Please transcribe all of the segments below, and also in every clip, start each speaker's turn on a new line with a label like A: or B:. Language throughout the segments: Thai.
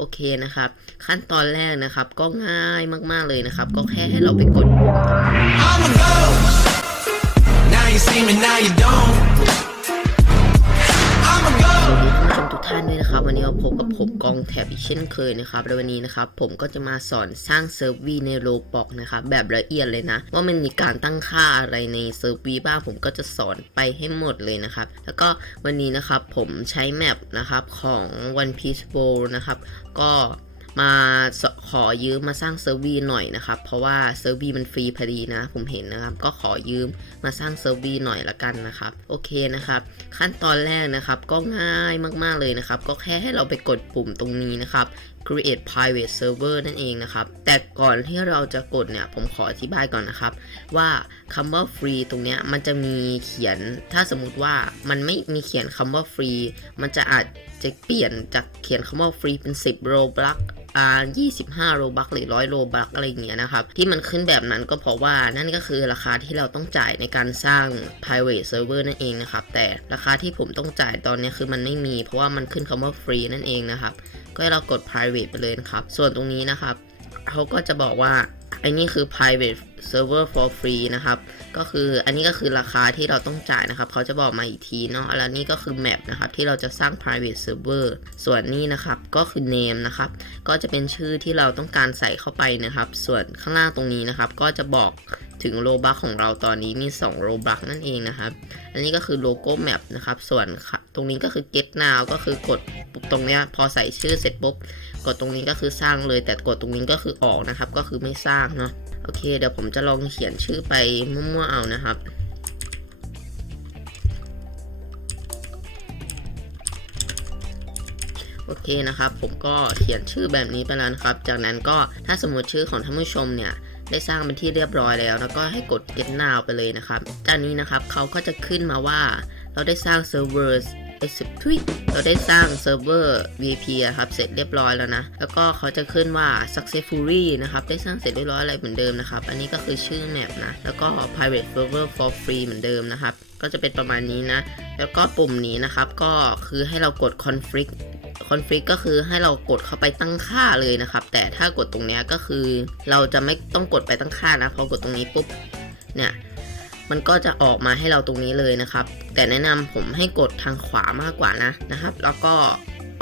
A: โอเคนะครับ ขั้นตอนแรกนะครับก็ง่ายมากๆเลยนะครับ ก็แค่ให้เราไปกดปุ่ม
B: Now you see me, now you don't.
A: นะครับวันนี้เราพบกับผมกองแถบอีกเช่นเคยนะครับและวันนี้นะครับผมก็จะมาสอนสร้างเซิร์ฟวีในโลบอกนะครับแบบละเอียดเลยนะ ว่ามันมีการตั้งค่าอะไรในเซิร์ฟวีบ้างผมก็จะสอนไปให้หมดเลยนะครับ แล้วก็วันนี้นะครับผมใช้แมปนะครับของ One Piece World นะครับก็ มาขอยืมมาสร้างเซิร์ฟวีหน่อยนะครับ เพราะว่าเซิร์ฟวีมันฟรีพอดีนะ ผมเห็นนะครับ ก็ขอยืมมาสร้างเซิร์ฟวีหน่อยละกันนะครับ โอเคนะครับ ขั้นตอนแรกนะครับก็ง่ายมากๆเลยนะครับ ก็แค่ให้เราไปกดปุ่มตรงนี้นะครับ create private server นั่นเองนะครับ แต่ก่อนที่เราจะกดเนี่ย ผมขออธิบายก่อนนะครับ ว่าคำว่า free ตรงเนี้ยมันจะมีเขียน ถ้าสมมุติว่ามันไม่มีเขียนคำว่า free มันจะอาจจะเปลี่ยนจากเขียนคำว่า free เป็น 10 roblox อ่า25 โรบัคหรือ 100 โรบัคอะไรอย่างเงี้ยนะครับ ที่มันขึ้นแบบนั้นก็เพราะว่านั่นก็คือราคาที่เราต้องจ่ายในการสร้าง private server นั่นเองนะครับ แต่ราคาที่ผมต้องจ่ายตอนนี้คือมันไม่มี เพราะว่ามันขึ้นคำว่า free นั่นเองนะครับ ก็ให้เรากด private ไปเลยนะครับ ส่วนตรงนี้นะครับเขาก็จะบอกว่าไอ้นี่คือ private server for free นะครับ ก็คืออันนี้ก็คือราคาที่เราต้องจ่ายนะครับ เขาจะบอกมาอีกทีเนาะ แล้วนี่ก็คือ map นะครับ ที่เราจะสร้าง private server ส่วนนี้นะครับ ก็คือ name นะครับ ก็จะเป็นชื่อที่เราต้องการใส่เข้าไปนะครับ ส่วนข้างล่างตรงนี้นะครับ ก็จะบอกถึงโลบัคของเราตอนนี้มี2โลบัคนั่นเองนะครับ อันนี้ก็คือโลโก้แมปนะครับ ส่วนตรงนี้ก็คือ get now ก็คือกดปุ๊บตรงเนี้ยพอใส่ชื่อเสร็จปุ๊บ กดตรงนี้ก็คือสร้างเลย แต่กดตรงนี้ก็คือออกนะครับ ก็คือไม่สร้างเนาะ อเค เดี๋ยวผมจะลองเขียนชื่อไปมั่วๆเอานะครับ โอเคนะครับ ผมก็เขียนชื่อแบบนี้ไปแล้วนะครับ จากนั้นก็ถ้าสมมติชื่อของท่านผู้ชมเนี่ยได้สร้างเป็นที่เรียบร้อยแล้ว แล้วก็ให้กด get now ไปเลยนะครับ จากนี้นะครับเขาก็จะขึ้นมาว่าเราได้สร้างเไอสิบทวิเราได้สร้างเซิร์ฟเวอร์ VIP อะครับ เสร็จเรียบร้อยแล้วนะ แล้วก็เขาจะขึ้นว่า successfully นะครับ ได้สร้างเสร็จเรียบร้อยอะไรเหมือนเดิมนะครับ อันนี้ก็คือชื่อแมปนะ แล้วก็ private server for free เหมือนเดิมนะครับ ก็จะเป็นประมาณนี้นะ แล้วก็ปุ่มนี้นะครับ ก็คือให้เรากด config คอนฟิกก็คือให้เรากดเข้าไปตั้งค่าเลยนะครับ แต่ถ้ากดตรงนี้ก็คือเราจะไม่ต้องกดไปตั้งค่านะ พอกดตรงนี้ปุ๊บเนี่ย มันก็จะออกมาให้เราตรงนี้เลยนะครับ แต่แนะนำผมให้กดทางขวามากกว่านะนะครับ แล้วก็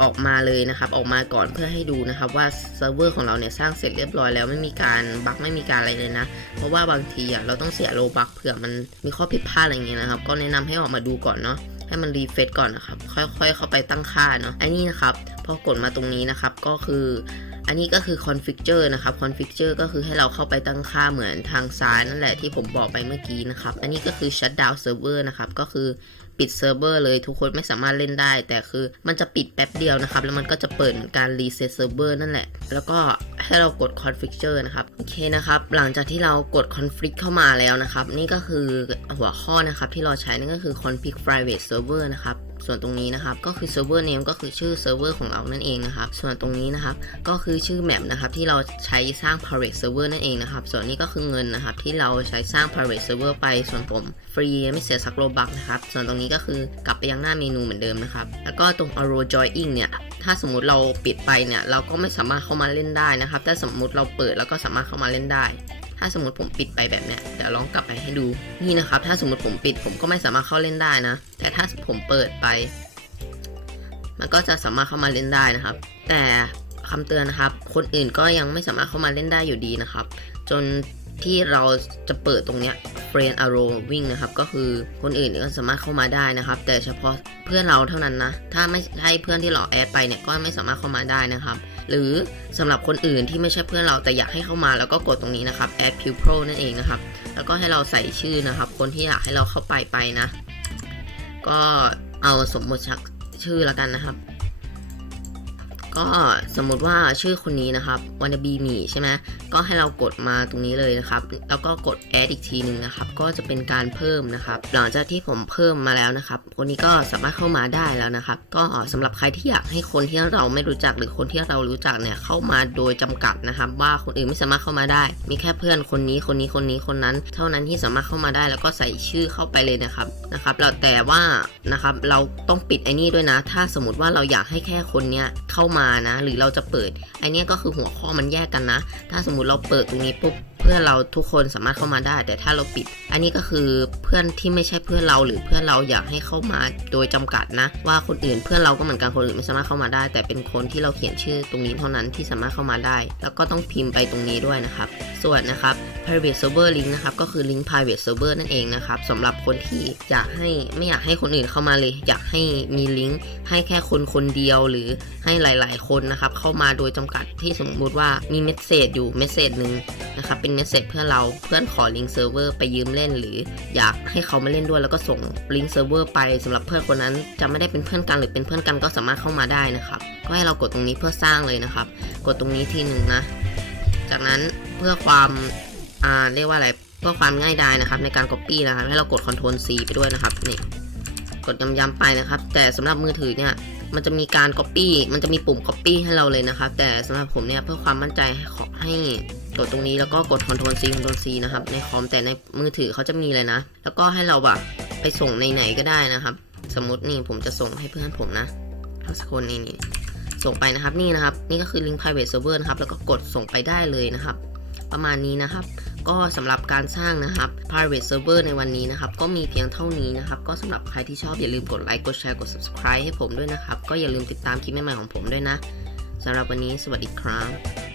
A: ออกมาเลยนะครับ ออกมาก่อนเพื่อให้ดูนะครับว่าเซิร์ฟเวอร์ของเราเนี่ยสร้างเสร็จเรียบร้อยแล้วไม่มีการบั๊กไม่มีการอะไรเลยนะ เพราะว่าบางทีอะเราต้องเสียโลบักเผื่อมันมีข้อผิดพลาดอะไรเงี้ยนะครับ ก็แนะนำให้ออกมาดูก่อนเนาะให้มันรีเฟซก่อนนะครับ ค่อยๆ เข้าไปตั้งค่าเนาะไอันนี้นะครับพอกดมาตรงนี้นะครับก็คือ อันนี้ก็คือ configure นะครับ configure ก็คือให้เราเข้าไปตั้งค่าเหมือนทางซ้ายนั่นแหละที่ผมบอกไปเมื่อกี้นะครับ อันนี้ก็คือ shutdown server นะครับ ก็คือปิดเซิร์ฟเวอร์เลยทุกคนไม่สามารถเล่นได้ แต่คือมันจะปิดแป๊บเดียวนะครับ แล้วมันก็จะเปิดการรีเซ็ตเซิร์ฟเวอร์นั่นแหละ แล้วก็ให้เรากด configure นะครับ โอเคนะครับ หลังจากที่เรากด config เข้ามาแล้วนะครับ นี่ก็คือหัวข้อนะครับที่เราใช้นั่นก็คือ config private server นะครับ ส่วนตรงนี้นะครับก็คือ server name ก็คือชื่อเซิร์ฟเวอร์ของเรานั่นเองนะครับ ส่วนตรงนี้นะครับก็คือชื่อแมปนะครับที่เราใช้สร้าง private server นั่นเองนะครับ ส่วนนี้ก็คือเงินนะครับที่เราใช้สร้าง private server ไป ส่วนผมฟรีไม่เสียสักโลบักนะครับ ส่วนตรงนี้ก็คือกลับไปยังหน้าเมนูเหมือนเดิมนะครับ แล้วก็ตรง arrow joining เนี่ยถ้าสมมุติเราปิดไปเนี่ยเราก็ไม่สามารถเข้ามาเล่นได้นะครับ ถ้าสมมุติเราเปิดแล้วก็สามารถเข้ามาเล่นได้ ถ้าสมมติผมปิดไปแบบเนี้ยเดี๋ยวลองกลับไปให้ดูนี่นะครับ ถ้าสมมติผมปิดผมก็ไม่สามารถเข้าเล่นได้นะ แต่ถ้าผมเปิดไป มันก็จะสามารถเข้ามาเล่นได้นะครับ แต่คำเตือนนะครับ คนอื่นก็ยังไม่สามารถเข้ามาเล่นได้อยู่ดีนะครับ จนที่เราจะเปิดตรงเนี้ย friend arrow วิ่งนะครับ ก็คือคนอื่นก็สามารถเข้ามาได้นะครับ แต่เฉพาะเพื่อนเราเท่านั้นนะ ถ้าไม่ใช่เพื่อนที่เราแอดไปเนี่ยก็ไม่สามารถเข้ามาได้นะครับ หรือสำหรับคนอื่นที่ไม่ใช่เพื่อนเราแต่อยากให้เข้ามาแล้วก็กดตรงนี้นะครับ add pupil นั่นเองนะครับ แล้วก็ให้เราใส่ชื่อนะครับ คนที่อยากให้เราเข้าไปไปนะ ก็เอาสมมติชักชื่อแล้วกันนะครับ ก็สมมุติว่าชื่อคนนี้นะครับวันบีมีใช่ไหมก็ให้เรากดมาตรงนี้เลยนะครับ แล้วก็กด add อีกทีหนึ่งนะครับ ก็จะเป็นการเพิ่มนะครับ หลังจากที่ผมเพิ่มมาแล้วนะครับ คนนี้ก็สามารถเข้ามาได้แล้วนะครับ ก็สำหรับใครที่อยากให้คนที่เราไม่รู้จักหรือคนที่เรารู้จักเนี่ยเข้ามาโดยจำกัดนะครับ ว่าคนอื่นไม่สามารถเข้ามาได้ มีแค่เพื่อนคนนี้คนนี้คนนี้คนนั้น เท่านั้นที่สามารถเข้ามาได้แล้วก็ใส่ชื่อเข้าไปเลยนะครับนะครับแล้วแต่ว่านะครับเราต้องปิดไอ้นี่ด้วยนะ ถ้าสมมติว่าเราอยากให้แค่คนเนี้ยเข้ามานะ หรือเราจะเปิดไอเนี้ยก็คือหัวข้อมันแยกกันนะ ถ้าสมมุติเราเปิดตรงนี้ปุ๊บ พื่อนเราทุกคนสามารถเข้ามาได้ แต่ถ้าเราปิด อันนี้ก็คือเพื่อนที่ไม่ใช่เพื่อนเราหรือเพื่อนเราอยากให้เข้ามาโดยจำกัดนะ ว่าคนอื่นเพื่อนเราก็เหมือนกันคนอื่นไม่สามารถเข้ามาได้ แต่เป็นคนที่เราเขียนชื่อตรงนี้เท่านั้นที่สามารถเข้ามาได้ แล้วก็ต้องพิมพ์ไปตรงนี้ด้วยนะครับ ส่วนนะครับ private server link นะครับก็คือ link private server นั่นเองนะครับสำหรับคนที่อยากให้ไม่อยากให้คนอื่นเข้ามาเลย อยากให้มีลิงก์ให้แค่คนคนเดียวหรือให้หลาย ๆ คนนะครับเข้ามาโดยจำกัดที่สมมุติว่ามีเมสเซจอยู่เมสเซจหนึ่งนะครับเป็นมสเซจเพื่อนเราเพื่อนขอลิงก์เซิร์ฟเวอร์ไปยืมเล่นหรือ อยากให้เขามาเล่นด้วยแล้วก็ส่งลิงก์เซิร์ฟเวอร์ไปสำหรับเพื่อนคนนั้นจะไม่ได้เป็นเพื่อนกันหรือเป็นเพื่อนกันก็สามารถเข้ามาได้นะครับก็ให้เรากดตรงนี้เพื่อสร้างเลยนะครับ กดตรงนี้ทีหนึ่งนะ จากนั้นเพื่อความอ่าเรียกว่าอะไรเพื่อความง่ายดายนะครับ ในการ Copy นะครับให้เรากด Ctrl C ไปด้วยนะครับนี่กดย้ำๆไปนะครับ แต่สำหรับมือถือเนี่ยมันจะมีการ Copy มันจะมีปุ่ม Copy ให้เราเลยนะครับ แต่สำหรับผมเนี่ยเพื่อความมั่นใจขอให้ ดตรงนี้แล้วก็กด Ctrl C Ctrl C นะครับ ในคอมแต่ในมือถือเขาจะมีเลยนะ แล้วก็ให้เราแบบไปส่งในไหนก็ได้นะครับ สมมตินี่ผมจะส่งให้เพื่อนผมนะทั้งสกคนนี่นี่ส่งไปนะครับนี่นะครับ นี่ก็คือ link private server นะครับแล้วก็กดส่งไปได้เลยนะครับ ประมาณนี้นะครับ ก็สำหรับการสร้างนะครับ private server ในวันนี้นะครับ ก็มีเพียงเท่านี้นะครับ ก็สำหรับใครที่ชอบอย่าลืมกดไลค์กดแชร์กด subscribe ให้ผมด้วยนะครับ ก็อย่าลืมติดตามคลิปใหม่ๆของผมด้วยนะสำหรับวันนี้สวัสดีครับ